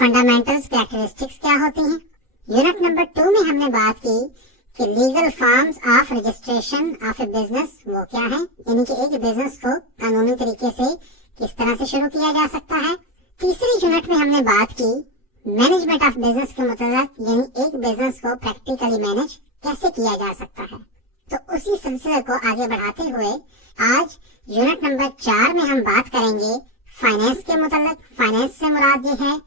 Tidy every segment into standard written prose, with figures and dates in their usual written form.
Fundamentals characteristics क्या होती हैं। यूनिट नंबर 2 में हमने बात की कि legal forms of registration of a business वो क्या है, यानी कि एक बिजनेस को कानूनी तरीके से किस तरह से शुरू किया जा सकता है। तीसरी यूनिट में हमने बात की मैनेजमेंट ऑफ बिजनेस के मतलब, यानी एक बिजनेस को प्रैक्टिकली मैनेज कैसे किया जा सकता है। तो उसी सिलसिले को आगे बढ़ाते हुए आज यूनिट नंबर 4 में हम बात करेंगे फाइनेंस के मतलब। फाइनेंस से मुराद ये है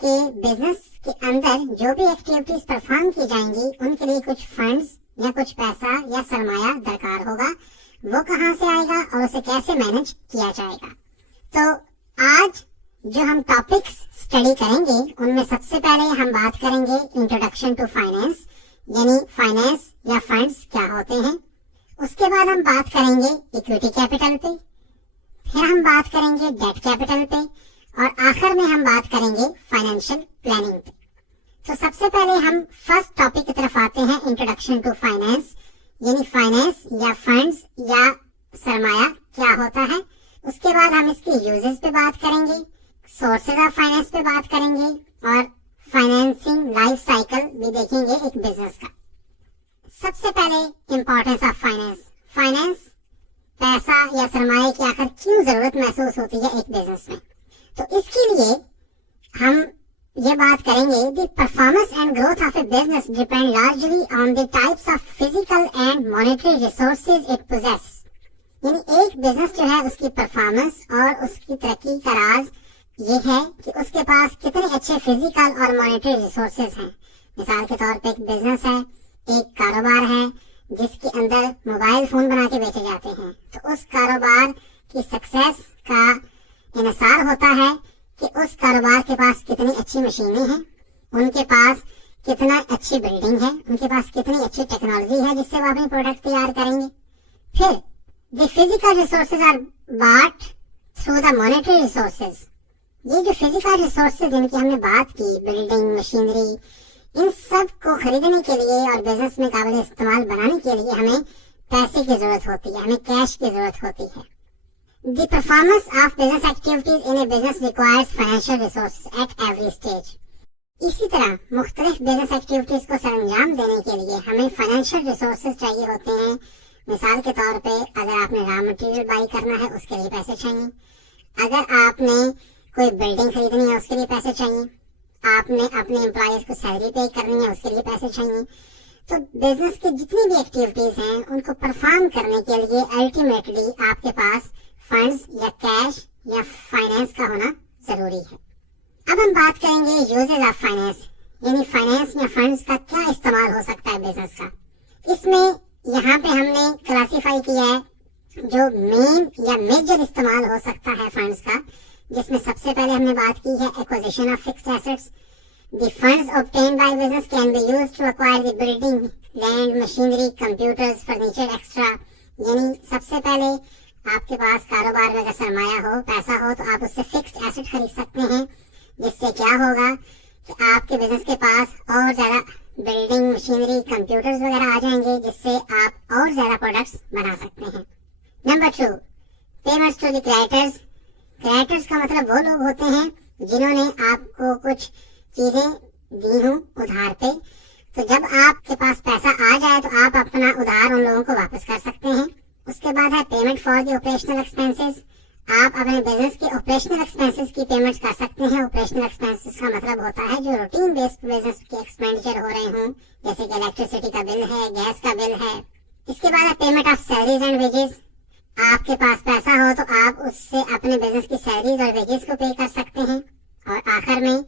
कि बिजनेस के अंदर जो भी एक्टिविटीज परफॉर्म की जाएंगी उनके लिए कुछ फंड्स या कुछ पैसा या सरमाया दरकार होगा, वो कहाँ से आएगा और उसे कैसे मैनेज किया जाएगा। तो आज जो हम टॉपिक्स स्टडी करेंगे उनमें सबसे पहले हम बात करेंगे इंट्रोडक्शन टू फाइनेंस, यानी फाइनेंस या फंड्स क्या होते हैं। उसके बाद हम बात करेंगे इक्विटी कैपिटल पे, फिर हम बात करेंगे डेट कैपिटल पे और आखिर में हम बात करेंगे फाइनेंशियल प्लानिंग पे। तो सबसे पहले हम फर्स्ट टॉपिक की तरफ आते हैं, इंट्रोडक्शन टू फाइनेंस, यानी फाइनेंस या फंड्स या सरमाया क्या होता है। उसके बाद हम इसके यूजेस पे बात करेंगे, सोर्सेज ऑफ फाइनेंस पे बात करेंगे और फाइनेंसिंग लाइफ साइकिल भी देखेंगे एक बिजनेस का। सबसे पहले इंपॉर्टेंस ऑफ फाइनेंस। फाइनेंस पैसा या सरमाए की आखिर क्यों जरूरत महसूस होती है एक बिजनेस में, तो इसके लिए हम ये बात करेंगे the performance and growth of a business depend largely on the types of physical and monetary resources it poses. यानी एक बिजनेस जो है उसकी परफॉर्मेंस और उसकी तरक्की का राज ये है कि उसके पास कितने अच्छे फिजिकल और मॉनेटरी रिसोर्सेज हैं। मिसाल के तौर पे एक बिजनेस है, एक कारोबार है जिसके अंदर मोबाइल फोन बना के बेचे जाते हैं, तो उस कारोबार की सक्सेस का इनसार होता है कि उस कारोबार के पास कितनी अच्छी मशीनें हैं, उनके पास कितना अच्छी बिल्डिंग है, उनके पास कितनी अच्छी टेक्नोलॉजी है जिससे वो अपने प्रोडक्ट तैयार करेंगे। फिर the physical resources are bought through the monetary resources. ये जो फिजिकल रिसोर्सेज जिनकी हमने बात की, बिल्डिंग, मशीनरी, इन सब को खरीदने के लिए और बिजनेस में काबिल इस्तेमाल बनाने के लिए हमें पैसे की जरूरत होती है, हमें कैश की जरूरत होती है। The performance of business activities in a business requires financial resources at every stage. इसी तरह मुख्तलिफ बिजनेस एक्टिविटीज को सरंजाम देने के लिए हमें फाइनेंशियल रिसोर्सेज चाहिए होते हैं। मिसाल के तौर पे अगर आपने रॉ मटेरियल बाई करना है उसके लिए पैसे चाहिए, अगर आपने कोई बिल्डिंग खरीदनी है उसके लिए पैसे चाहिए, आपने अपने एम्प्लॉयज को सैलरी पे करनी है उसके लिए पैसे चाहिए। तो बिजनेस की जितनी भी एक्टिविटीज हैं उनको परफॉर्म करने के लिए अल्टीमेटली आपके पास फंड्स या कैश या फाइनेंस का होना जरूरी है। अब हम बात करेंगे यूजेस ऑफ फाइनेंस, यानी फाइनेंस या फंड्स का क्या इस्तेमाल हो सकता है बिजनेस का। इसमें यहाँ पे हमने क्लासिफाई किया है जो मेन या मेजर इस्तेमाल हो सकता है फंड्स का, जिसमें सबसे पहले हमने बात की है acquisition of fixed assets. The funds obtained by business can be used to acquire the building, land, machinery, computers, furniture extra. यानी सबसे पहले आपके पास कारोबार में अगर सरमाया हो, पैसा हो, तो आप उससे फिक्स्ड एसेट खरीद सकते हैं, जिससे क्या होगा कि आपके बिजनेस के पास और ज्यादा बिल्डिंग, मशीनरी, कंप्यूटर्स वगैरह आ जाएंगे, जिससे आप और ज्यादा प्रोडक्ट्स बना सकते हैं। Number 2, payments to the creditors. Creditors का मतलब वो लोग होते हैं जिन्होंने आपको कुछ चीजें दी हों उधार पे, तो जब आपके पास पैसा आ जाए तो आप अपना उधार उन लोगों को वापस कर सकते हैं। उसके बाद है payment for the operational expenses. आप अपने बिजनेस के ऑपरेशनल एक्सपेंसेस की पेमेंट कर सकते हैं। ऑपरेशनल एक्सपेंसेस का मतलब होता है जो रूटीन बेस्ड बिजनेस के एक्सपेंडिचर हो रहे हों, जैसे कि इलेक्ट्रिसिटी का बिल है, गैस का बिल है। इसके बाद है payment of salaries and wages. आपके पास पैसा हो तो आप उससे अपने बिजनेस की सैलरीज और वेजेस को पे कर सकते हैं। और आखिर में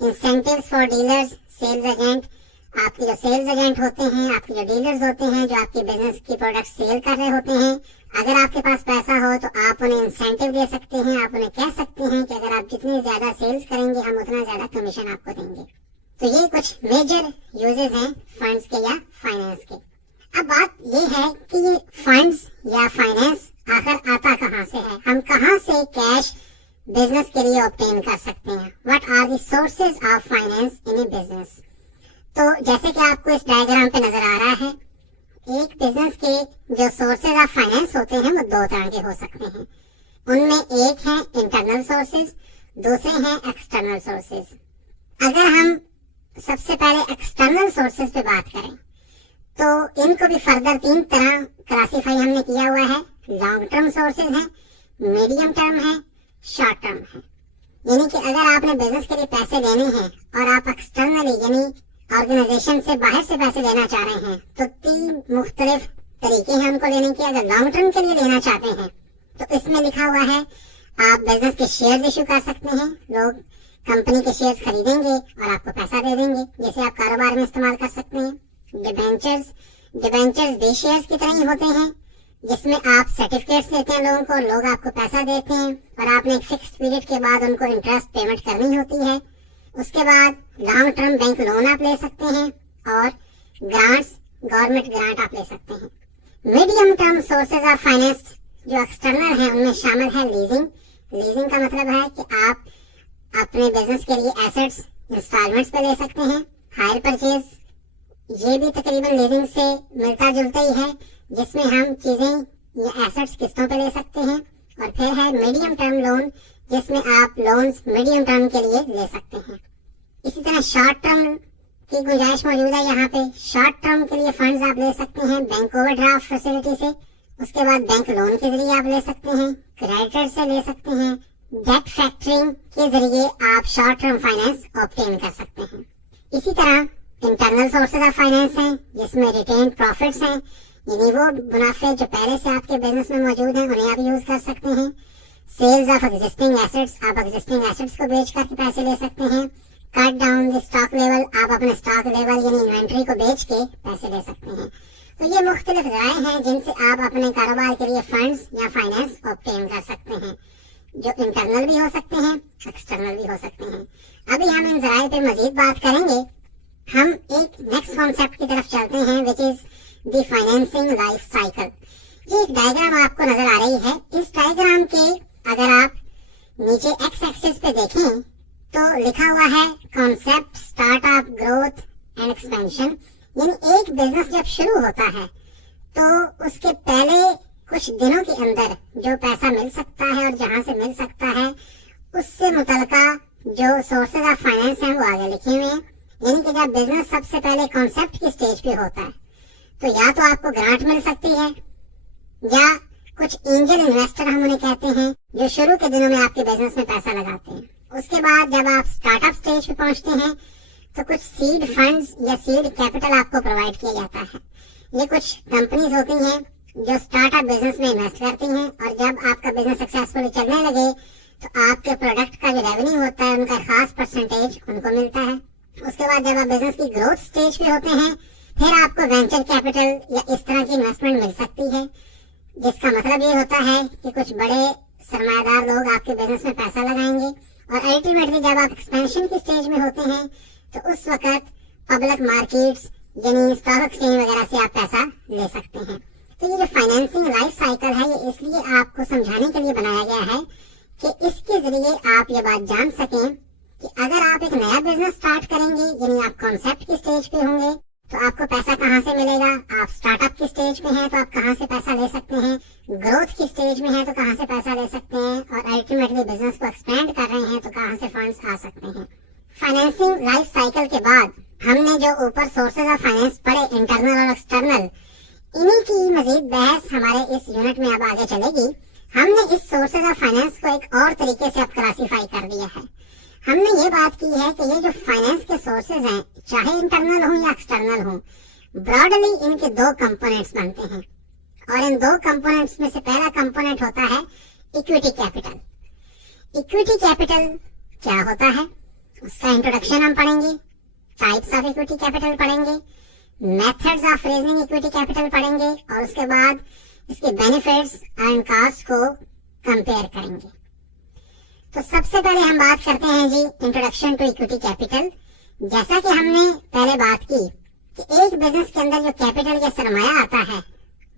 incentives for dealers, sales agent. आपके जो सेल्स एजेंट होते हैं, आपके जो डीलर्स होते हैं जो आपके बिजनेस की प्रोडक्ट सेल कर रहे होते हैं, अगर आपके पास पैसा हो तो आप उन्हें इंसेंटिव दे सकते हैं। आप उन्हें कह सकते हैं कि अगर आप जितनी ज्यादा सेल्स करेंगे हम उतना ज्यादा कमीशन आपको देंगे। तो ये कुछ मेजर यूजेस हैं फंड्स के या फाइनेंस के। अब बात ये है कि ये फंड्स या फाइनेंस आखिर आता कहाँ से है, हम कहाँ से कैश बिजनेस के लिए ऑब्टेन कर सकते हैं। What are the sources of finance in a business. तो जैसे कि आपको इस डायग्राम पे नजर आ रहा है, एक बिजनेस के जो सोर्सेज ऑफ फाइनेंस होते हैं वो दो तरह के हो सकते हैं। उनमें एक है इंटरनल सोर्सेज, दूसरे हैं एक्सटर्नल सोर्सेज। अगर हम सबसे पहले एक्सटर्नल सोर्सेज पे बात करें तो इनको भी फर्दर 3 तरह क्लासीफाई हमने किया हुआ है। लॉन्ग टर्म सोर्सेज हैं, मीडियम टर्म है, शॉर्ट टर्म है। यानी कि अगर आपने बिजनेस के लिए पैसे लेने हैं और आप एक्सटर्नली यानी ऑर्गेनाइजेशन से बाहर से पैसे लेना चाह रहे हैं तो 3 मुख्तलिफ तरीके हैं उनको लेने के। अगर लॉन्ग टर्म के लिए लेना चाहते हैं तो इसमें लिखा हुआ है आप बिजनेस के शेयर इशू कर सकते हैं। लोग कंपनी के शेयर्स खरीदेंगे और आपको पैसा दे देंगे, जैसे आप कारोबार में इस्तेमाल कर सकते हैं। डिबेंचर्स भी शेयर्स की तरह ही होते हैं, जिसमें आप सर्टिफिकेट्स देते हैं लोगों को, लोग आपको पैसा देते हैं और आपने एक फिक्स पीरियड के बाद उनको इंटरेस्ट पेमेंट करनी होती है। उसके बाद लॉन्ग टर्म बैंक लोन आप ले सकते हैं और ग्रांट्स, गवर्नमेंट ग्रांट आप ले सकते हैं। Medium term sources of finance जो एक्सटर्नल है उनमें शामिल है लीजिंग। लीजिंग का मतलब है कि आप अपने बिजनेस के लिए एसेट्स इंस्टॉलमेंट्स पे ले सकते हैं। हायर परचेज, ये भी तकरीबन लीजिंग से मिलता जुलता ही है, जिसमें हम चीजें या एसेट्स किस्तों पे ले सकते हैं। और फिर है मीडियम टर्म लोन, जिसमें आप लोन्स मीडियम टर्म के लिए ले सकते हैं। इसी तरह शॉर्ट टर्म की गुंजाइश मौजूद है यहाँ पे। शॉर्ट टर्म के लिए फंड्स आप ले सकते हैं बैंक ओवरड्राफ्ट फैसिलिटी से। उसके बाद बैंक लोन के जरिए आप ले सकते हैं, क्रेडिटर से ले सकते हैं, डेट फैक्टरिंग के जरिए आप शॉर्ट टर्म फाइनेंस ऑब्टेन कर सकते हैं। इसी तरह इंटरनल सोर्सेज ऑफ फाइनेंस हैं, जिसमें रिटेन प्रॉफिट्स हैं, यानी वो मुनाफे जो पहले से आपके बिजनेस में मौजूद हैं उन्हें आप यूज कर सकते हैं। सेल्स ऑफ एग्जिस्टिंग एसेट्स, आप एग्जिस्टिंग एसेट्स को बेच करके पैसे ले सकते हैं। Cut down the stock level, आप अपने स्टॉक लेवल यानी इन्वेंट्री को बेच के पैसे ले सकते हैं। तो ये मुख्तलिफ राय हैं जिनसे आप अपने कारोबार के लिए फंड्स या फाइनेंस ऑब्टेन कर सकते हैं, जो इंटरनल भी हो सकते हैं, एक्सटर्नल भी हो सकते हैं। अभी हम इन जराए पे मजीद बात करेंगे। हम एक नेक्स्ट कॉन्सेप्ट की तरफ चलते हैं, which is the financing life cycle. ये एक डायग्राम आपको नजर आ रही है। इस डायग्राम के अगर आप नीचे एक्स एक्सिस पे देखें तो लिखा हुआ है concept, startup, growth and expansion. यानी एक बिजनेस जब शुरू होता है तो उसके पहले कुछ दिनों के अंदर जो पैसा मिल सकता है और जहां से मिल सकता है उससे मुतलका जो सोर्सेज ऑफ फाइनेंस हैं वो आगे लिखे हुए हैं। यानी कि जब बिजनेस सबसे पहले कॉन्सेप्ट की स्टेज पे होता है तो या तो आपको ग्रांट मिल सकती है या कुछ एंजल इन्वेस्टर हम उन्हें कहते हैं, जो शुरू के दिनों में आपके बिजनेस में पैसा लगाते हैं। उसके बाद जब आप स्टार्टअप स्टेज पे पहुंचते हैं तो कुछ सीड फंड्स या सीड कैपिटल आपको प्रोवाइड किया जाता है। ये कुछ कंपनीज होती हैं जो स्टार्टअप बिजनेस में इन्वेस्ट करती हैं और जब आपका बिजनेस सक्सेसफुली चलने लगे तो आपके प्रोडक्ट का जो रेवेन्यू होता है उनका खास परसेंटेज उनको मिलता है। उसके बाद जब आप बिजनेस की ग्रोथ स्टेज पे होते हैं फिर आपको वेंचर कैपिटल या इस तरह की इन्वेस्टमेंट मिल सकती है, जिसका मतलब ये होता है कि कुछ बड़े सरमायादार लोग आपके बिजनेस में पैसा लगाएंगे। और अल्टीमेटली जब आप एक्सपेंशन की स्टेज में होते हैं तो उस वक्त पब्लिक मार्केट्स यानी स्टॉक एक्सचेंज वगैरह से आप पैसा ले सकते हैं। तो ये जो फाइनेंसिंग लाइफ साइकिल है ये इसलिए आपको समझाने के लिए बनाया गया है कि इसके जरिए आप ये बात जान सकें कि अगर आप एक नया बिजनेस स्टार्ट करेंगे यानी आप कॉन्सेप्ट की स्टेज पे होंगे तो आपको पैसा कहाँ से मिलेगा। आप स्टार्टअप की स्टेज पे हैं तो आप कहाँ से पैसा ले सकते हैं, ग्रोथ की स्टेज में हैं तो कहाँ से पैसा ले सकते हैं, और अल्टीमेटली बिजनेस को एक्सपेंड कर रहे हैं तो कहाँ से फंड्स आ सकते हैं। फाइनेंसिंग लाइफ साइकिल के बाद हमने जो ऊपर सोर्सेज ऑफ फाइनेंस पढ़े, इंटरनल और एक्सटर्नल, इन्हीं की मजीद बहस हमारे इस यूनिट में अब आगे चलेगी। हमने इस सोर्सेज ऑफ फाइनेंस को एक और तरीके से अब क्लासीफाई कर दिया है। हमने ये बात की है कि ये जो फाइनेंस के सोर्सेज हैं, चाहे इंटरनल हो या एक्सटर्नल हो, ब्रॉडली इनके 2 कंपोनेंट्स बनते हैं। और इन 2 कंपोनेंट्स में से पहला कंपोनेंट होता है इक्विटी कैपिटल। इक्विटी कैपिटल क्या होता है उसका इंट्रोडक्शन हम पढ़ेंगे, टाइप्स ऑफ इक्विटी कैपिटल पढ़ेंगे, methods of raising equity capital पढ़ेंगे और उसके बाद इसके बेनिफिट्स एंड कॉस्ट को कंपेयर करेंगे। तो सबसे पहले हम बात करते हैं जी इंट्रोडक्शन टू इक्विटी कैपिटल। जैसा कि हमने पहले बात की कि एक बिजनेस के अंदर जो कैपिटल या सरमाया आता है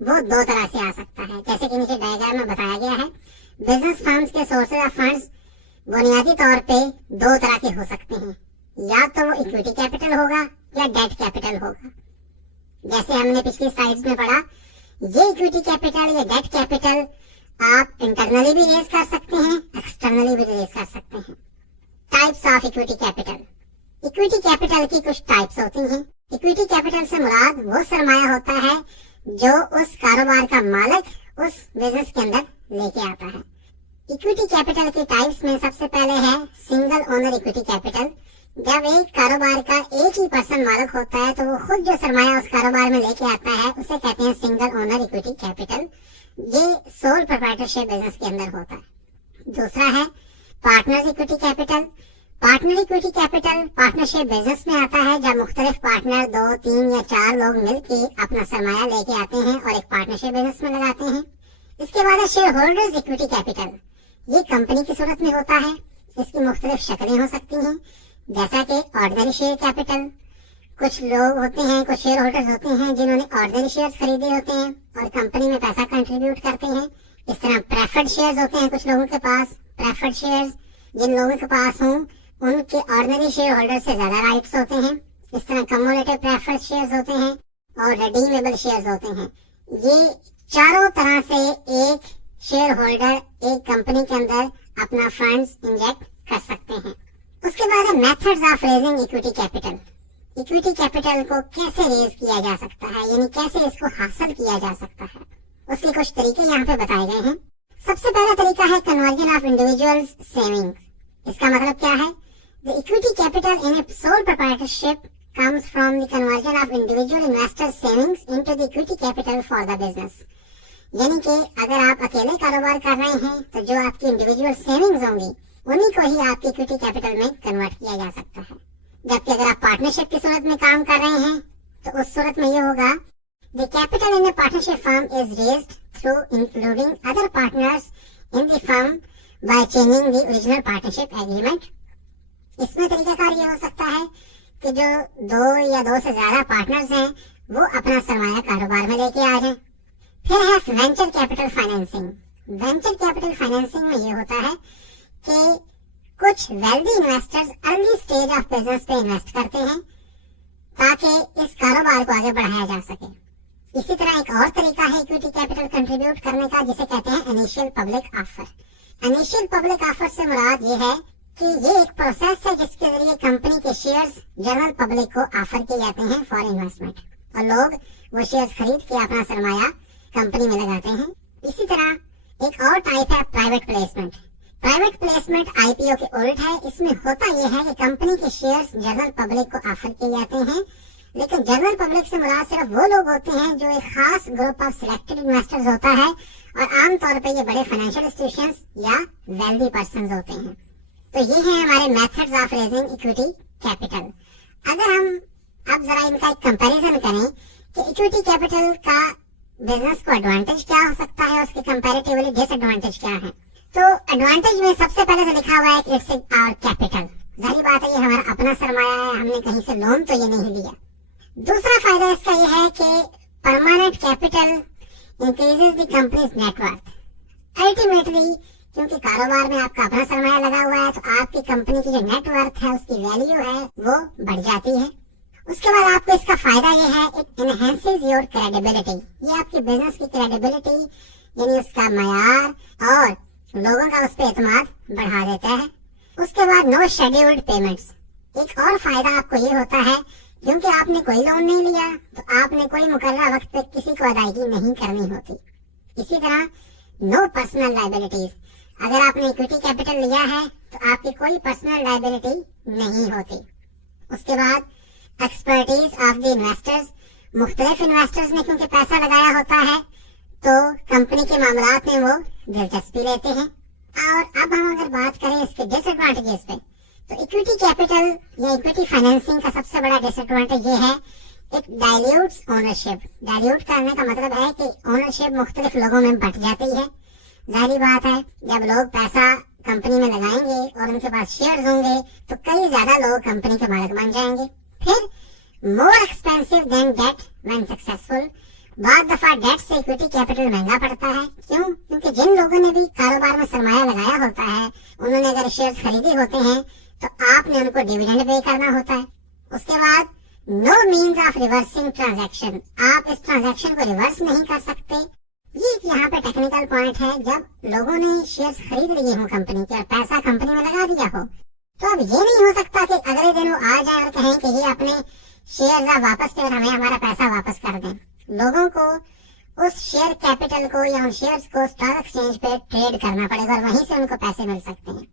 वो 2 तरह से आ सकता है, जैसे कि नीचे डायग्राम में बताया गया है। बिजनेस फर्म्स के सोर्सेज ऑफ फंड्स बुनियादी तौर पे 2 तरह के हो सकते हैं, या तो वो इक्विटी कैपिटल होगा या डेट कैपिटल होगा। जैसे हमने पिछली स्लाइड्स में पढ़ा, ये इक्विटी कैपिटल या डेट कैपिटल आप इंटरनली भी रेज कर सकते हैं, एक्सटर्नली भी रेज कर सकते हैं। Types of equity capital, equity capital की कुछ टाइप्स होती हैं। इक्विटी कैपिटल से मुराद वो सरमाया होता है जो उस कारोबार का मालिक उस बिजनेस के अंदर लेके आता है। इक्विटी कैपिटल के टाइप्स में सबसे पहले है सिंगल ओनर इक्विटी कैपिटल। जब एक कारोबार का एक ही पर्सन मालिक होता है तो वो खुद जो सरमाया उस कारोबार में लेके आता है उसे कहते हैं सिंगल ओनर इक्विटी कैपिटल। ये सोल प्रोप्राइटरशिप बिजनेस के अंदर होता है। दूसरा है partners equity capital. Partner equity capital partnership business में आता है जब मुख्तलिफ पार्टनर 2, 3 या 4 लोग मिलकर अपना सरमाया लेके आते हैं और एक पार्टनरशिप बिजनेस में लगाते हैं। इसके बाद है शेयर होल्डर्स इक्विटी कैपिटल। ये कंपनी की सूरत में होता है। इसकी मुख्तलिफ शक्लें हो सकती हैं, जैसा कि ऑर्डिनरी शेयर कैपिटल। कुछ लोग होते हैं, कुछ शेयर होल्डर्स होते हैं जिन्होंने ऑर्डिनरी शेयर्स खरीदे होते हैं और कंपनी में पैसा कंट्रीब्यूट करते हैं। इस तरह प्रेफर्ड शेयर्स होते हैं कुछ लोगों के पास। प्रेफर्ड शेयर्स जिन लोगों के पास हों उनके ऑर्डिनरी शेयर होल्डर से ज्यादा राइट्स होते हैं। इस तरह कम्युलेटिव प्रेफर्ड शेयर्स होते हैं और रिडीमेबल शेयर्स होते हैं। ये चारों तरह से एक शेयर होल्डर एक कंपनी के अंदर अपना फंड्स इंजेक्ट कर सकते हैं। उसके बाद है methods of raising equity capital. Equity capital को कैसे रेज किया जा सकता है, यानी कैसे इसको हासिल किया जा सकता है, उसके कुछ तरीके यहाँ पे बताए गए हैं। सबसे पहला तरीका है कन्वर्जन ऑफ इंडिविजुअल्स सेविंग्स। इसका मतलब क्या है? The equity capital in A sole proprietorship comes from the conversion of individual investors' savings into the equity capital for the business। यानी कि अगर आप अकेले कारोबार कर रहे हैं तो जो आपकी इंडिविजुअल सेविंग्स होंगी उन्हीं को ही आपकी इक्विटी कैपिटल में कन्वर्ट किया जा सकता है। जबकि अगर आप पार्टनरशिप की सूरत में काम कर रहे हैं तो उस सूरत में ये होगा the capital in the partnership firm is raised through including other partners in the firm by changing the original partnership agreement. इसमें तरीकाकार ये हो सकता है कि जो 2 या 2 से ज्यादा पार्टनर्स हैं वो अपना सरमाया कारोबार में लेके आ जाएं। फिर है venture capital financing. Venture capital financing में ये होता है कि कुछ wealthy investors early stage of business पे इन्वेस्ट करते हैं ताकि इस कारोबार को आगे बढ़ाया जा सके। इसी तरह एक और तरीका है इक्विटी कैपिटल कंट्रीब्यूट करने का जिसे कहते हैं initial public offer. Initial public offer से मुराद ये है कि ये एक प्रोसेस है जिसके जरिए कंपनी के शेयर्स जनरल पब्लिक को ऑफर किए जाते हैं फॉर इन्वेस्टमेंट और लोग वो शेयर्स खरीद के अपना सरमाया कंपनी में लगाते हैं। इसी तरह एक और टाइप है private placement. Private placement IPO के उल्ट है। इसमें होता यह है कि कंपनी के शेयर्स जनरल पब्लिक को ऑफर किए जाते हैं, लेकिन जनरल पब्लिक से मुराद सिर्फ वो लोग होते हैं जो एक खास ग्रुप ऑफ सिलेक्टेड इन्वेस्टर्स होता है और आमतौर पर ये बड़े फाइनेंशियल इंस्टीट्यूशंस या वेल्दी पर्संस होते हैं। तो ये है हमारे methods of raising equity capital. अगर हम अब जरा इनका एक कंपैरिजन करें कि इक्विटी कैपिटल का बिजनेस को एडवांटेज क्या हो सकता है, उसके कंपैरेटिवली डिसएडवांटेज क्या है, तो एडवांटेज में सबसे पहले तो लिखा हुआ है कि इट्स आवर कैपिटल। जाहिर बात है ये हमारा अपना सरमाया है, हमने कहीं से लोन तो ये नहीं लिया। दूसरा फायदा इसका यह है कि permanent capital increases the companies net worth. Ultimately क्योंकि कारोबार में आपका अपना सरमाया लगा हुआ है तो आपकी कंपनी की जो नेटवर्थ है उसकी वैल्यू है वो बढ़ जाती है। उसके बाद आपको इसका फायदा ये है इट एनहेंसेस योर क्रेडिबिलिटी। ये आपकी बिजनेस की क्रेडिबिलिटी यानी उसका मयार और लोगों का उस पर एतमाद बढ़ा देता है। उसके बाद नो शेड्यूल्ड पेमेंट्स। एक और फायदा आपको ये होता है क्योंकि आपने कोई लोन नहीं लिया तो आपने कोई मुकर्रर वक्त पे किसी को अदायगी नहीं करनी होती। इसी तरह नो पर्सनल लायबिलिटीज। अगर आपने इक्विटी कैपिटल लिया है तो आपकी कोई पर्सनल लायबिलिटी नहीं होती। उसके बाद एक्सपर्टीज ऑफ द इन्वेस्टर्स। मुख्तलिफ इन्वेस्टर्स ने क्योंकि पैसा लगाया होता है तो कंपनी के मामलात में वो दिलचस्पी लेते हैं। और अब हम अगर बात करें इसके डिसएडवांटेजेस पे तो इक्विटी कैपिटल या इक्विटी फाइनेंसिंग का सबसे बड़ा डिसएडवांटेज ये है इट डाइल्यूट्स ओनरशिप। डाइल्यूट करने का मतलब है कि ओनरशिप मुख्तलिफ लोगों में बंट जाती है। जाहिर बात है जब लोग पैसा कंपनी में लगाएंगे और उनके पास शेयर्स होंगे तो कई ज्यादा लोग कंपनी के मालिक बन जाएंगे। फिर more expensive than debt when successful. बहुत दफा डेट से इक्विटी कैपिटल महंगा पड़ता है। क्यों? क्योंकि जिन लोगों ने भी कारोबार में सरमाया लगाया होता है उन्होंने अगर शेयर्स खरीदे होते हैं तो आपने उनको डिविडेंड पे करना होता है। उसके बाद no means of reversing transaction. आप इस ट्रांजैक्शन को रिवर्स नहीं कर सकते। ये यहाँ पे टेक्निकल पॉइंट है, जब लोगों ने शेयर्स खरीद लिए हों कंपनी के और पैसा कंपनी में लगा दिया हो तो अब ये नहीं हो सकता कि अगले दिन वो आ जाए और कहें कि ये अपने शेयर आप वापस करें, हमें हमारा पैसा वापस कर दें। लोगों को उस शेयर कैपिटल को या उन शेयर्स को स्टॉक एक्सचेंज पे ट्रेड करना पड़ेगा और वहीं से उनको पैसे मिल सकते हैं।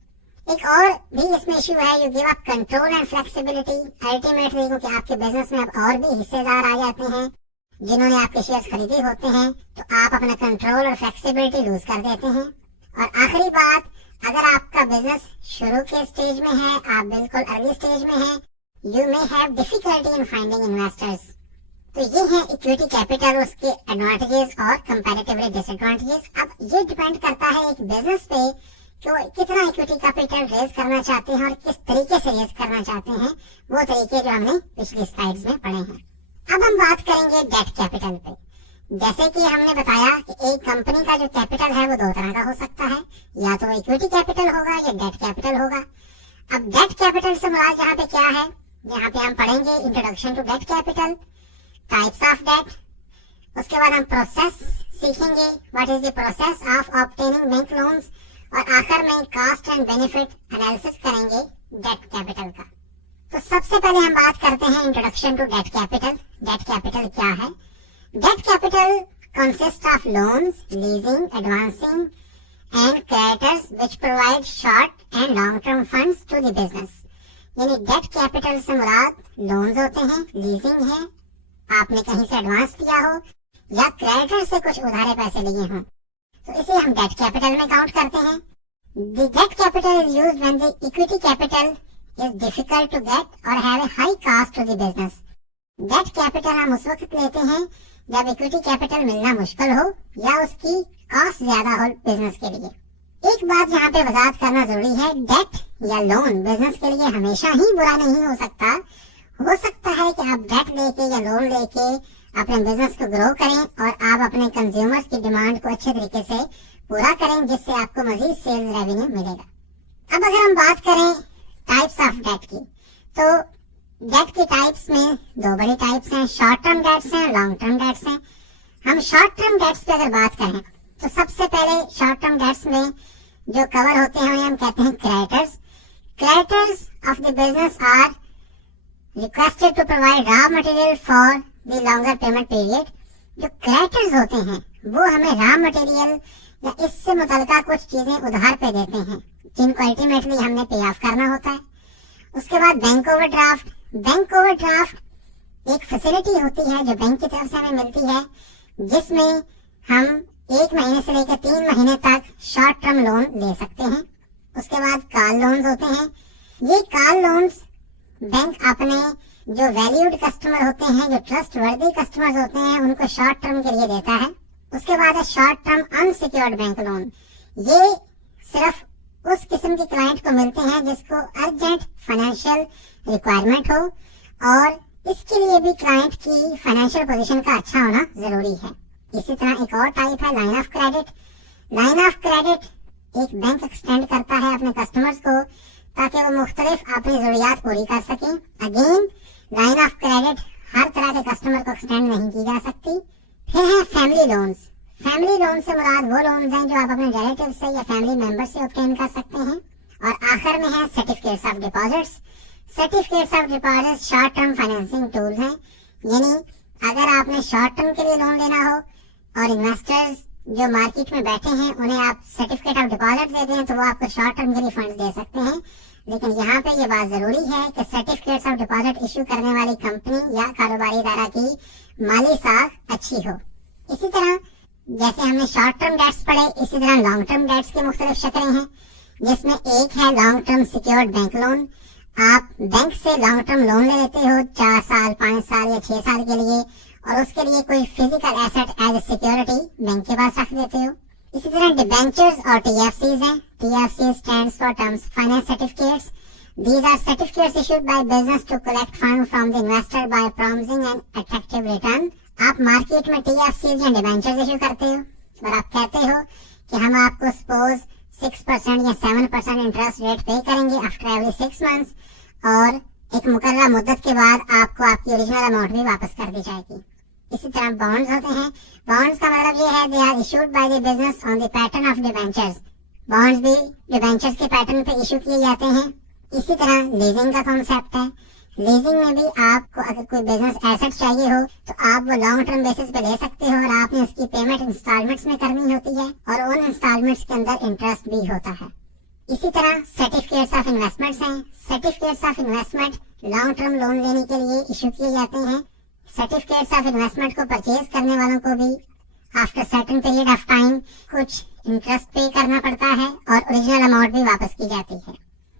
एक और भी इसमें इश्यू है, you give up control and flexibility. Ultimately क्योंकि आपके बिजनेस में अब और भी हिस्सेदार आ जाते हैं जिन्होंने आपके शेयर्स खरीदे होते हैं, तो आप अपना कंट्रोल और फ्लेक्सिबिलिटी लूज कर देते हैं। और आखिरी बात, अगर आपका बिजनेस शुरू के स्टेज में है, आप बिल्कुल अर्ली स्टेज में हैं, you may have difficulty in finding investors. तो ये है इक्विटी कैपिटल, उसके एडवांटेजेस और कंपैरेटिवली डिसएडवांटेजेस। अब ये डिपेंड करता है एक बिजनेस पे कि वो कितना इक्विटी कैपिटल रेज करना चाहते हैं और किस तरीके से रेज करना चाहते हैं, वो तरीके जो हमने पिछली स्लाइड्स में पढ़े हैं। अब हम बात करेंगे डेट कैपिटल पे। जैसे कि हमने बताया कि एक कंपनी का जो कैपिटल है वो दो तरह का हो सकता है, या तो इक्विटी कैपिटल होगा या डेट कैपिटल होगा। अब डेट कैपिटल से मुराद यहाँ पे क्या है, यहाँ पे हम पढ़ेंगे introduction to debt capital, types of debt, उसके बाद हम प्रोसेस सीखेंगे, what is the process of obtaining bank loans, और आखिर में कॉस्ट एंड बेनिफिट एनालिसिस करेंगे डेट कैपिटल का। तो सबसे पहले हम बात करते हैं introduction to debt capital. Debt capital क्या है? Debt capital consist of loans, leasing, advancing and creditors which provide short and long term funds to the business. यानी डेट कैपिटल से मुराद लोन्स होते हैं, लीजिंग है, आपने कहीं से एडवांस लिया हो, या क्रेडिटर से कुछ उधारे पैसे लिए हों, तो इसे हम डेट कैपिटल में काउंट करते हैं। The debt capital is used when the equity capital is difficult to get or have a high cost to the business। Debt capital हम उस वक्त लेते हैं जब इक्विटी कैपिटल मिलना मुश्किल हो या उसकी कॉस्ट ज्यादा हो बिजनेस के लिए। एक बात यहाँ पे वजाहत करना जरूरी है, डेट या लोन बिजनेस के लिए हमेशा ही बुरा नहीं हो सकता। हो सकता है कि आप डेट लेके या लोन लेके अपने बिजनेस को ग्रो करें और आप अपने कंज्यूमर्स की डिमांड को अच्छे तरीके से पूरा करें, जिससे आपको मजीद सेल्स रेवेन्यू मिलेगा। अब अगर हम बात करें टाइप्स ऑफ डेट की, तो डेट की टाइप्स में दो बड़ी टाइप्स हैं, शॉर्ट टर्म डेट्स हैं, लॉन्ग टर्म डेट्स हैं। हम शॉर्ट टर्म डेट्स पे अगर बात करें तो सबसे पहले शॉर्ट टर्म डेट्स में जो कवर होते हैं उन्हें हम कहते हैं creditors. Creditors of the business are requested to provide raw material for the longer payment period. जो क्रेडिटर्स होते हैं वो हमें रॉ मटेरियल या इससे मुतल्लिका कुछ चीजें उधार पे देते हैं जिनको अल्टीमेटली हमने पे ऑफ करना होता है। उसके बाद बैंक ओवरड्राफ्ट। बैंक ओवरड्राफ्ट एक फैसिलिटी होती है जो बैंक की तरफ से हमें मिलती है, जिसमें हम 1 महीने से लेकर 3 महीने तक शॉर्ट टर्म लोन ले सकते हैं। उसके बाद कॉल लोन्स होते हैं। ये कॉल लोन्स बैंक अपने जो वैल्यूड कस्टमर होते हैं, जो ट्रस्ट वर्दी कस्टमर्स होते हैं, उनको शॉर्ट टर्म के लिए देता है। उसके बाद है short term unsecured bank loan. ये सिर्फ उस किस्म के क्लाइंट को मिलते हैं जिसको अर्जेंट फाइनेंशियल रिक्वायरमेंट हो, और इसके लिए भी क्लाइंट की फाइनेंशियल पोजीशन का अच्छा होना जरूरी है। इसी तरह एक और टाइप है line of credit. Line of credit एक बैंक एक्सटेंड करता है अपने कस्टमर्स को ताकि वो मुख्तलिफ अपनी जरूरियात पूरी कर सकें। अगेन लाइन ऑफ क्रेडिट हर तरह के कस्टमर को एक्सटेंड नहीं की जा सकती। फिर है फैमिली लोन्स। फैमिली लोन से मुराद वो लोन्स हैं जो आप अपने रिलेटिव से या फैमिली मेंबर से ऑब्टेन कर सकते हैं। और आखिर में है certificates of deposits. Certificates of deposit short term financing tools हैं, यानी अगर आपने शॉर्ट टर्म के लिए लोन लेना हो और इन्वेस्टर्स जो मार्केट में बैठे हैं उन्हें आप सर्टिफिकेट ऑफ डिपॉजिट दे दें तो वो आपको शॉर्ट टर्म के लिए फंड्स दे सकते हैं। लेकिन यहाँ पे ये बात जरूरी है कि सर्टिफिकेट्स ऑफ डिपॉजिट इश्यू करने वाली कंपनी या कारोबारी इदारा की माली साख अच्छी हो। इसी तरह जैसे हमने शॉर्ट टर्म डेट्स पढ़े, इसी तरह लॉन्ग टर्म डेट्स की मुख्तलिफ शक्लें हैं, जिसमें एक है long term secured bank loan. आप बैंक से लॉन्ग टर्म लोन ले लेते हो 4 साल, 5 साल या 6 साल के लिए, और उसके लिए कोई physical asset as security bank के पास रख देते हो। इसी तरह डिबेंचर्स और TFCs हैं। TFC stands for Terms Finance Certificates. These are certificates issued by business to collect funds from the investor by promising an attractive return. आप मार्केट में TFCs या डिबेंचर्स इशू करते हो और आप कहते हो कि हम आपको सपोज 6% या 7% इंटरेस्ट रेट पे करेंगे आफ्टर एवरी 6 मंथ्स, और एक मुकर्रर मुद्दत के बाद आपको आपकी ओरिजिनल अमाउंट भी वापस कर दी जाएगी। इसी तरह बॉन्ड्स होते हैं। बॉन्ड्स का मतलब ये है they are issued by the business on the pattern of debentures. Bonds भी डिबेंचर्स के पैटर्न पे इशू किए जाते हैं। इसी तरह लीजिंग का कॉन्सेप्ट है। लीजिंग में भी आपको अगर कोई बिजनेस एसेट चाहिए हो तो आप वो लॉन्ग टर्म बेसिस पे ले सकते हो और आपने उसकी पेमेंट इंस्टॉलमेंट्स में करनी होती है और उन इंस्टॉलमेंट्स के अंदर इंटरेस्ट भी होता है। इसी तरह सर्टिफिकेट्स ऑफ इन्वेस्टमेंट्स हैं। Certificates of investment long term loan लेने के लिए इशू किए जाते हैं। सर्टिफिकेट्स ऑफ इन्वेस्टमेंट को परचेज करने वालों को भी after certain period of time कुछ इंटरेस्ट पे करना पड़ता है और ओरिजिनल अमाउंट भी वापस की जाती है।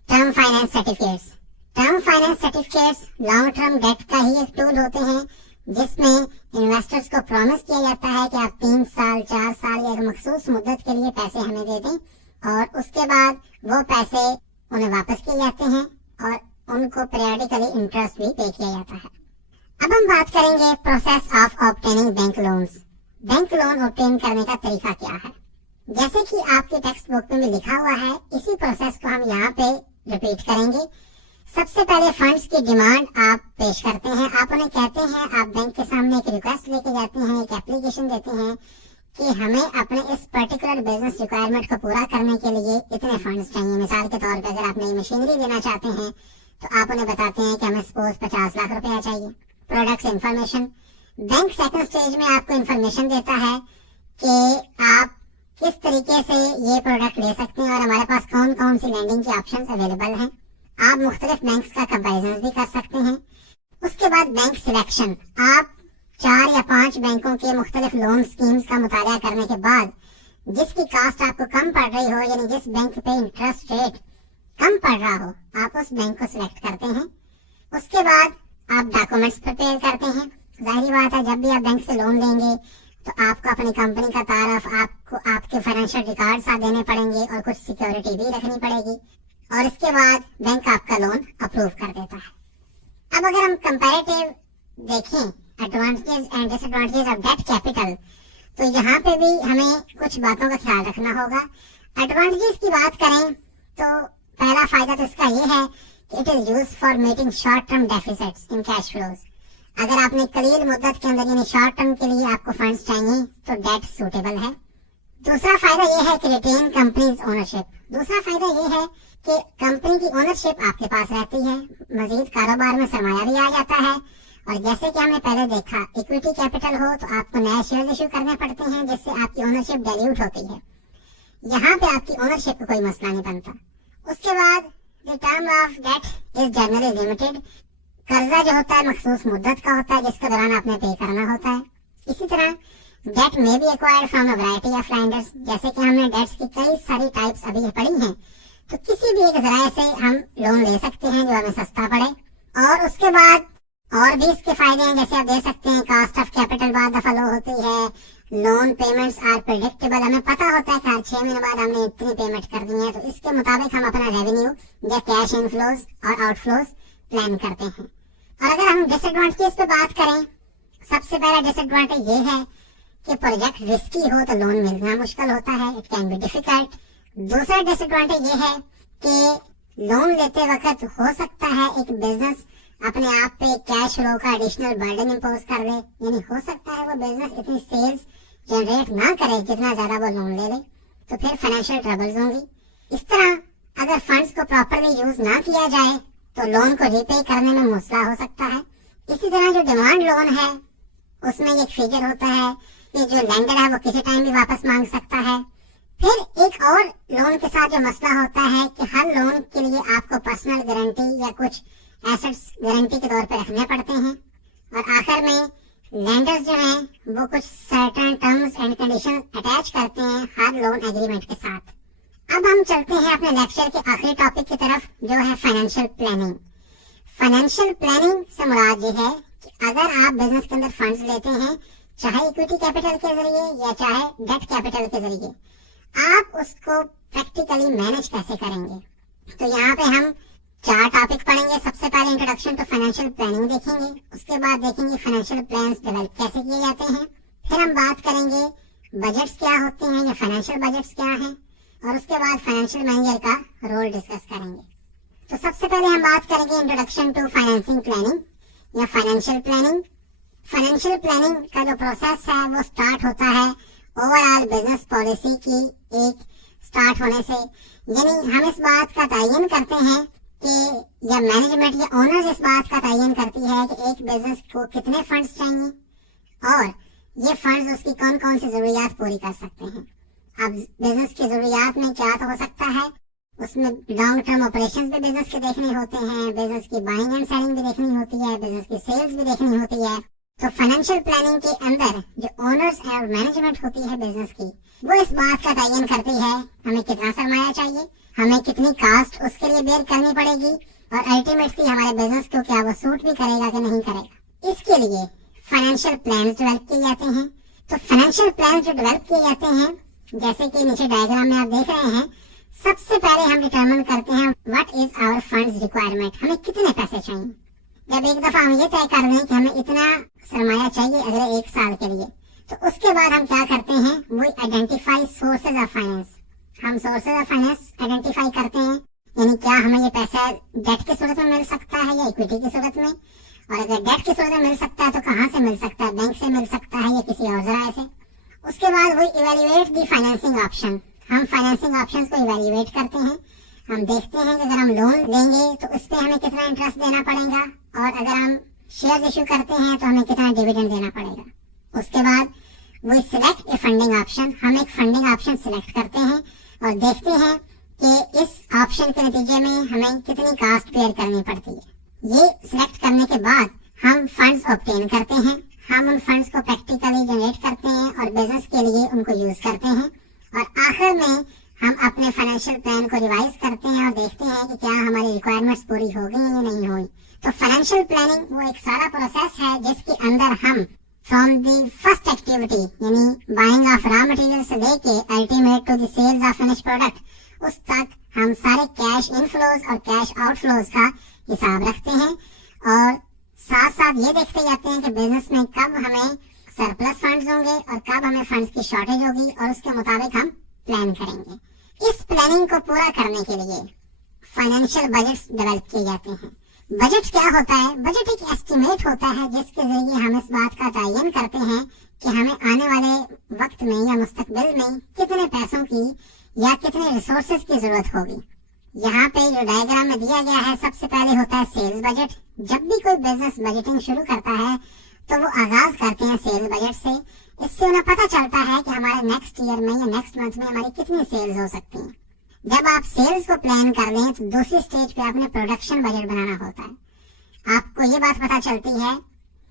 Term finance certificates. Term finance certificates long term debt का ही एक टूल होते हैं जिसमें इन्वेस्टर्स को प्रॉमिस किया जाता है कि आप 3 साल 4 साल या एक मखसूस मुद्दत के लिए पैसे हमें दे दें और उसके बाद वो पैसे उन्हें वापस किए जाते हैं और उनको पीरियडिकली इंटरेस्ट भी पे किया जाता है। अब हम बात करेंगे process of obtaining bank loans. Bank loan obtain करने का तरीका क्या है। जैसे कि आपके टेक्स्ट बुक में भी लिखा हुआ है, इसी प्रोसेस को हम यहाँ पे रिपीट करेंगे। सबसे पहले फंड्स की डिमांड आप पेश करते हैं। आप उन्हें कहते हैं, आप बैंक के सामने एक रिक्वेस्ट लेके जाते हैं, एक एप्लीकेशन देते हैं कि हमें अपने इस पर्टिकुलर बिजनेस रिक्वायरमेंट को पूरा करने के लिए इतने फंड्स चाहिए। मिसाल के तौर पे अगर आप नई मशीनरी लेना चाहते हैं तो आप उन्हें बताते हैं कि हमें सपोज 50 लाख रुपया चाहिए। Products information. Bank second stage में आपको इंफॉर्मेशन देता है कि आप किस तरीके से ये प्रोडक्ट ले सकते हैं और हमारे पास कौन कौन सी लैंडिंग की ऑप्शंस अवेलेबल हैं। आप मुख्तलिफ बैंक्स का कंपैरिजन भी कर सकते हैं। उसके बाद बैंक सिलेक्शन। आप 4 या 5 बैंकों के मुख्तलिफ लोन स्कीम्स का मुताला करने के बाद जिसकी कास्ट आपको कम पड़ रही हो, यानी जिस बैंक पे इंटरेस्ट रेट कम पड़ रहा हो, आप उस बैंक को सिलेक्ट करते हैं। उसके बाद आप डॉक्यूमेंट्स प्रिपेयर करते हैं। जाहिर बात है, जब भी आप बैंक से लोन लेंगे तो आपको अपनी कंपनी का तारफ, आपको आपके फाइनेंशियल रिकॉर्ड साथ देने पड़ेंगे और कुछ सिक्योरिटी भी रखनी पड़ेगी और इसके बाद बैंक आपका लोन अप्रूव कर देता है। अब अगर हम कंपैरेटिव देखें advantages and disadvantages of debt capital, तो यहाँ पे भी हमें कुछ बातों का ख्याल रखना होगा। एडवांटेजेस की बात करें तो पहला फायदा तो इसका ये है कि it is used for meeting short term deficits in cash flows. अगर आपने कलील मुद्दत के अंदर यानी शॉर्ट टर्म के लिए आपको फंड्स चाहिए तो डेट सूटेबल है। दूसरा फायदा यह है कि रिटेन कंपनीज ओनरशिप। दूसरा फायदा यह है कि कंपनी की ओनरशिप आपके पास रहती है। मजीद कारोबार में सरमाया भी आ जाता है और जैसे कि हमने पहले देखा, इक्विटी कैपिटल हो तो आपको नए शेयर इशू करने पड़ते हैं जिससे आपकी ओनरशिप डाइल्यूट होती है। यहाँ पे आपकी ओनरशिप का कोई मसला नहीं बनता। उसके बाद the term of debt is generally limited. कर्जा जो होता है मखसूस मुद्दत का होता है जिसके दौरान आपने पे करना होता है। इसी तरह डेट में भी acquired from a variety of landers. जैसे कि हमने डेट्स की कई सारी टाइप्स अभी पढ़ी हैं, तो किसी भी एक जराये से हम लोन ले सकते हैं जो हमें सस्ता पड़े। और उसके बाद और भी इसके फायदे हैं, जैसे आप दे सकते हैं कॉस्ट ऑफ कैपिटल बाद दफा लो होती है। Loan payments are predictable. हमें पता होता है कि हर 6 महीने बाद हमने इतनी पेमेंट करनी है, तो इसके मुताबिक हम अपना रेवेन्यू या कैश इनफ्लोज और आउटफ्लोज प्लान करते हैं। और अगर हम डिसएडवांटेजेस पे बात करें, सबसे पहला डिसएडवांटेज ये है कि प्रोजेक्ट रिस्की हो तो लोन मिलना मुश्किल होता है। It can be difficult. दूसरा डिसएडवांटेज ये है कि लोन लेते वक्त हो सकता है एक बिजनेस अपने आप पे कैश फ्लो का एडिशनल बर्डन इंपोज कर ले, यानी हो सकता है वो बिजनेस इतनी सेल्स जनरेट ना करे जितना ज्यादा वो लोन ले ले, तो फिर फाइनेंशियल ट्रबल्स होंगी। इस तरह अगर फंड्स को प्रॉपरली यूज ना किया जाए तो लोन को रीपे करने में मसला हो सकता है। इसी तरह जो डिमांड लोन है उसमें एक फिगर होता है कि जो लेंडर है वो किसी टाइम भी वापस मांग सकता है। फिर एक और लोन के साथ जो मसला होता है कि हर लोन के लिए आपको पर्सनल गारंटी या कुछ एसेट्स गारंटी के तौर पर रखने पड़ते हैं। और आखिर में लैंडर्स जो हैं वो कुछ certain terms and condition attach करते हैं हर लोन एग्रीमेंट के साथ। अब हम चलते हैं अपने लेक्चर के आखिरी टॉपिक की तरफ, जो है फाइनेंशियल प्लानिंग। फाइनेंशियल प्लानिंग से मुराद ये है कि अगर आप बिजनेस के अंदर फंड्स लेते हैं, चाहे इक्विटी कैपिटल के जरिए या चाहे डेट कैपिटल के जरिए, आप उसको प्रैक्टिकली मैनेज कैसे करेंगे। तो यहाँ पे हम 4 टॉपिक पढ़ेंगे। सबसे पहले इंट्रोडक्शन टू फाइनेंशियल प्लानिंग देखेंगे, उसके बाद देखेंगे फाइनेंशियल प्लान्स डेवलप कैसे किए जाते हैं, फिर हम बात करेंगे बजट्स क्या होते हैं या फाइनेंशियल बजट्स क्या हैं, और उसके बाद फाइनेंशियल मैनेजर का रोल डिस्कस करेंगे। तो सबसे पहले हम बात करेंगे इंट्रोडक्शन टू फाइनेंसिंग प्लानिंग या फाइनेंशियल प्लानिंग। फाइनेंशियल प्लानिंग का जो प्रोसेस है वो स्टार्ट होता है ओवरऑल बिजनेस पॉलिसी की एक स्टार्ट होने से, यानी हम इस बात का तयन करते हैं कि या मैनेजमेंट या ओनर्स इस बात का तयन करती है कि एक बिजनेस को कितने फंड्स चाहिए और ये फंड्स उसकी कौन कौन सी जरूरियात पूरी कर सकते हैं। अब बिजनेस की जरूरियात में क्या तो हो सकता है, उसमें लॉन्ग टर्म ऑपरेशंस भी बिजनेस के देखने होते हैं, बिजनेस की बाइंग एंड सेलिंग भी देखनी होती है, बिजनेस की सेल्स भी देखनी होती है। तो फाइनेंशियल प्लानिंग के अंदर जो ओनर्स और मैनेजमेंट होती है बिजनेस की, वो इस बात का तयन करती है हमें कितना सरमाया चाहिए, हमें कितनी कास्ट उसके लिए बेयर करनी पड़ेगी और अल्टीमेटली हमारे बिजनेस को क्या वो सूट भी करेगा कि नहीं करेगा। इसके लिए फाइनेंशियल प्लान डेवलप किए जाते हैं। तो फाइनेंशियल प्लान जो डेवलप किए जाते हैं, जैसे कि नीचे डायग्राम में आप देख रहे हैं, सबसे पहले हम डिटरमिन करते हैं what is our funds requirement, हमें कितने पैसे चाहिए। जब एक दफा हम ये तय कर दें कि हमें इतना सरमाया चाहिए अगले 1 साल के लिए, तो उसके बाद हम क्या करते हैं, we identify sources of finance. हम सोर्सेज ऑफ फाइनेंस आइडेंटिफाई करते हैं, यानी क्या हमें ये पैसा डेट की सूरत में मिल सकता है या इक्विटी की सूरत में, और अगर डेट की सूरत में मिल सकता है तो कहाँ से मिल सकता है, बैंक से मिल सकता है या किसी और जराए से। उसके बाद we evaluate the financing option, हम फाइनेंसिंग ऑप्शंस को इवेल्युएट करते हैं। हम देखते हैं कि अगर हम लोन लेंगे तो उस पर हमें कितना इंटरेस्ट देना पड़ेगा, और अगर हम शेयर इश्यू करते हैं तो हमें कितना डिविडेंड देना पड़ेगा। उसके बाद वो सिलेक्ट ए फंडिंग ऑप्शन, हम एक फंडिंग ऑप्शन सिलेक्ट करते हैं और देखते हैं कि इस ऑप्शन के नतीजे में हमें कितनी कास्ट बेयर करनी पड़ती है। ये सिलेक्ट करने के बाद हम फंड्स ऑब्टेन करते हैं, हम उन फंड्स को प्रैक्टिकली जनरेट करते हैं और बिजनेस के लिए उनको यूज करते हैं, और आखिर में हम अपने फाइनेंशियल प्लान को रिवाइज करते हैं और देखते हैं कि क्या हमारी रिक्वायरमेंट्स पूरी हो गई या नहीं हुई। तो फाइनेंशियल प्लानिंग वो एक सारा प्रोसेस है जिसके अंदर हम फ्रॉम द फर्स्ट एक्टिविटी यानी बाइंग ऑफ रॉ मटेरियल से लेके ultimate to the sales of finish product, उस तक हम सारे कैश इनफ्लोज और कैश आउटफ्लोज का हिसाब रखते हैं, और साथ साथ ये देखते जाते हैं कि बिजनेस में कब हमें सरप्लस फंड्स होंगे और कब हमें फंड्स की शॉर्टेज होगी, और उसके मुताबिक हम प्लान करेंगे। इस प्लानिंग को पूरा करने के लिए फाइनेंशियल बजट्स डेवलप किए जाते हैं। बजट क्या होता है? बजट एक एस्टिमेट होता है जिसके जरिए हम इस बात का तयन करते हैं कि हमें आने वाले वक्त में या मुस्तकबिल में कितने पैसों की या कितने रिसोर्सेज की जरूरत होगी। यहाँ पे जो डायग्राम में दिया गया है, सबसे पहले होता है सेल्स बजट। जब भी कोई बिजनेस बजटिंग शुरू करता है तो वो आगाज करते हैं सेल्स बजट से। इससे उन्हें पता चलता है कि हमारे नेक्स्ट ईयर में या नेक्स्ट मंथ में हमारी कितनी सेल्स हो सकती हैं। जब आप सेल्स को प्लान कर लें तो दूसरी स्टेज पे आपने प्रोडक्शन बजट बनाना होता है। आपको ये बात पता चलती है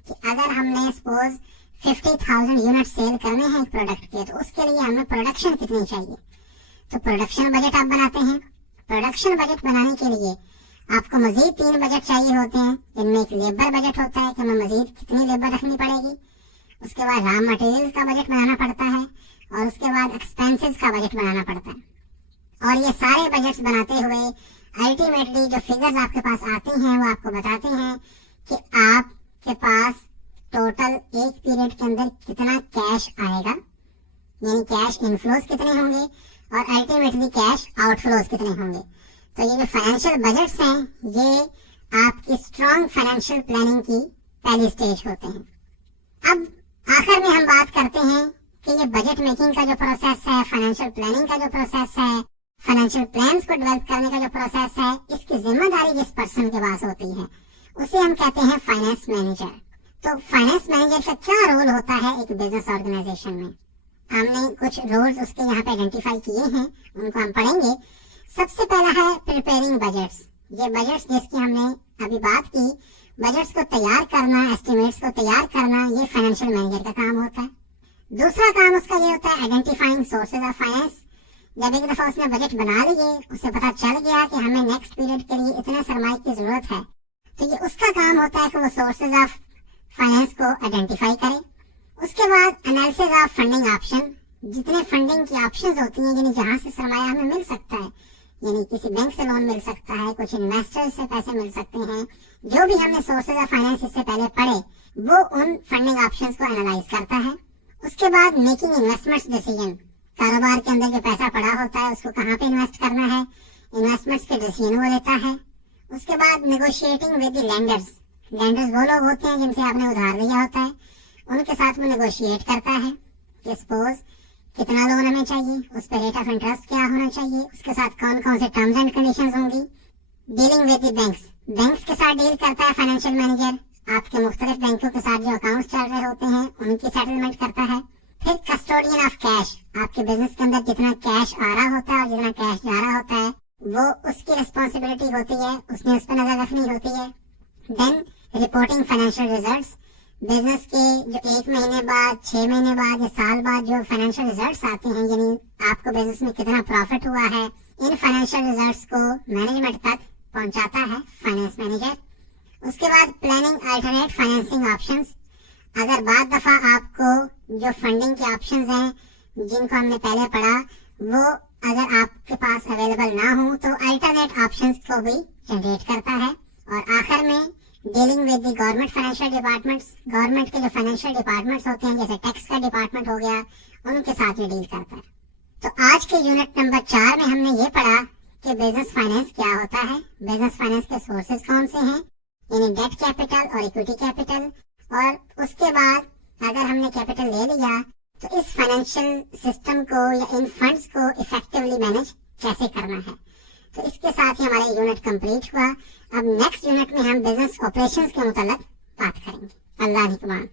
कि अगर हमने सपोज 50,000 यूनिट सेल करने हैं एक प्रोडक्ट के, तो उसके लिए हमें प्रोडक्शन कितनी चाहिए। तो प्रोडक्शन बजट आप बनाते हैं। प्रोडक्शन बजट बनाने के लिए आपको मजीद 3 बजट चाहिए होते हैं। इनमें एक लेबर बजट होता है कि हमें मजीद कितनी लेबर रखनी पड़ेगी। उसके बाद रॉ मटेरियल का बजट बनाना पड़ता है, और उसके बाद एक्सपेंसेस का बजट बनाना पड़ता है। और ये सारे बजट्स बनाते हुए अल्टीमेटली जो फिगर्स आपके पास आते हैं वो आपको बताते हैं कि आपके पास टोटल एक पीरियड के अंदर कितना कैश आएगा, यानी कैश इनफ्लोज कितने होंगे और अल्टीमेटली कैश आउटफ्लोज कितने होंगे। तो ये जो फाइनेंशियल बजट्स हैं, ये आपकी स्ट्रॉन्ग फाइनेंशियल प्लानिंग की पहली स्टेज होते हैं। अब आखिर में हम बात करते हैं कि ये बजट मेकिंग का जो प्रोसेस है, फाइनेंशियल प्लानिंग का जो प्रोसेस है, फाइनेंशियल प्लान्स को डेवलप करने का जो प्रोसेस है, इसकी जिम्मेदारी जिस पर्सन के पास होती है उसे हम कहते हैं फाइनेंस मैनेजर। तो फाइनेंस मैनेजर का क्या रोल होता है एक बिजनेस ऑर्गेनाइजेशन में? हमने कुछ रोल्स उसके यहाँ पे आइडेंटिफाई किए हैं, उनको हम पढ़ेंगे। सबसे पहला है प्रिपेयरिंग बजट्स। ये बजट्स जिसकी हमने अभी बात की, बजट्स को तैयार करना, एस्टिमेट्स को तैयार करना, ये फाइनेंशियल मैनेजर का काम होता है। दूसरा काम उसका ये होता है आइडेंटिफाइंग सोर्सेज ऑफ फाइनेंस। जब एक दफा उसने बजट बना लिए, उसे पता चल गया कि हमें नेक्स्ट पीरियड के लिए इतने सरमाए की जरूरत है, तो ये उसका काम होता है कि वो सोर्सेज ऑफ फाइनेंस को आइडेंटिफाई करे। उसके बाद एनालिसिस ऑफ फंडिंग ऑप्शन, जितने फंडिंग की ऑप्शंस होती हैं, यानी जहां से सरमाया हमें मिल सकता है, यानी किसी बैंक से लोन मिल सकता है, कुछ इन्वेस्टर्स से पैसे मिल सकते हैं, जो भी हमने सोर्सेज ऑफ फाइनेंस इससे पहले पढ़े, वो उन फंडिंग ऑप्शंस को एनालाइज करता है। उसके बाद मेकिंग इन्वेस्टमेंट्स डिसीजन, कारोबार के अंदर जो पैसा पड़ा होता है उसको कहाँ पे इन्वेस्ट करना है, इन्वेस्टमेंट्स के डिसीजन वो लेता है। उसके बाद negotiating with the lenders, lenders वो लोग होते हैं जिनसे आपने उधार लिया होता है, उनके साथ वो नेगोशिएट करता है कि सपोज कितना लोन हमें चाहिए, उस पर रेट ऑफ इंटरेस्ट क्या होना चाहिए, उसके साथ कौन कौन से टर्म्स एंड कंडीशंस होंगी। डीलिंग विद द बैंक्स के साथ डील करता है फाइनेंशियल मैनेजर। आपके मुख्तलिफ बैंकों के साथ जो अकाउंट्स चल रहे होते हैं उनकी सेटलमेंट करता है। फिर कस्टोडियन ऑफ कैश, आपके बिजनेस के अंदर जितना कैश आ रहा होता है और जितना कैश जा रहा होता है वो उसकी रिस्पॉन्सिबिलिटी होती है, उसने उस पर नजर रखनी होती है। Then reporting financial results, business के जो 1 महीने बाद, 6 महीने बाद या साल बाद जो फाइनेंशियल रिजल्ट्स आते हैं, यानी आपको बिजनेस में कितना प्रॉफिट हुआ है, इन फाइनेंशियल रिजल्ट्स को मैनेजमेंट तक पहुंचाता है फाइनेंस मैनेजर। उसके बाद प्लानिंग अल्टरनेट फाइनेंसिंग ऑप्शंस, अगर बाद दफा आपको जो फंडिंग के ऑप्शंस हैं जिनको हमने पहले पढ़ा वो अगर आपके पास अवेलेबल ना हो तो अल्टरनेट ऑप्शंस को भी जनरेट करता है। और आखिर में dealing with the government financial departments, government के जो फाइनेंशियल डिपार्टमेंट्स होते हैं जैसे टैक्स का डिपार्टमेंट हो गया, उनके साथ ये डील करता है। तो आज के यूनिट नंबर 4 में हमने ये पढ़ा कि बिजनेस फाइनेंस क्या होता है, बिजनेस फाइनेंस के सोर्सेज कौन से हैं, यानी डेट कैपिटल और इक्विटी कैपिटल, और उसके बाद अगर हमने कैपिटल ले लिया तो इस फाइनेंशियल सिस्टम को या इन फंड्स को इफेक्टिवली मैनेज कैसे करना है। तो इसके साथ ही हमारा यूनिट कंप्लीट हुआ। अब नेक्स्ट यूनिट में हम बिजनेस ऑपरेशंस के मुताल्लिक बात करेंगे। अल्लाह निगहबान।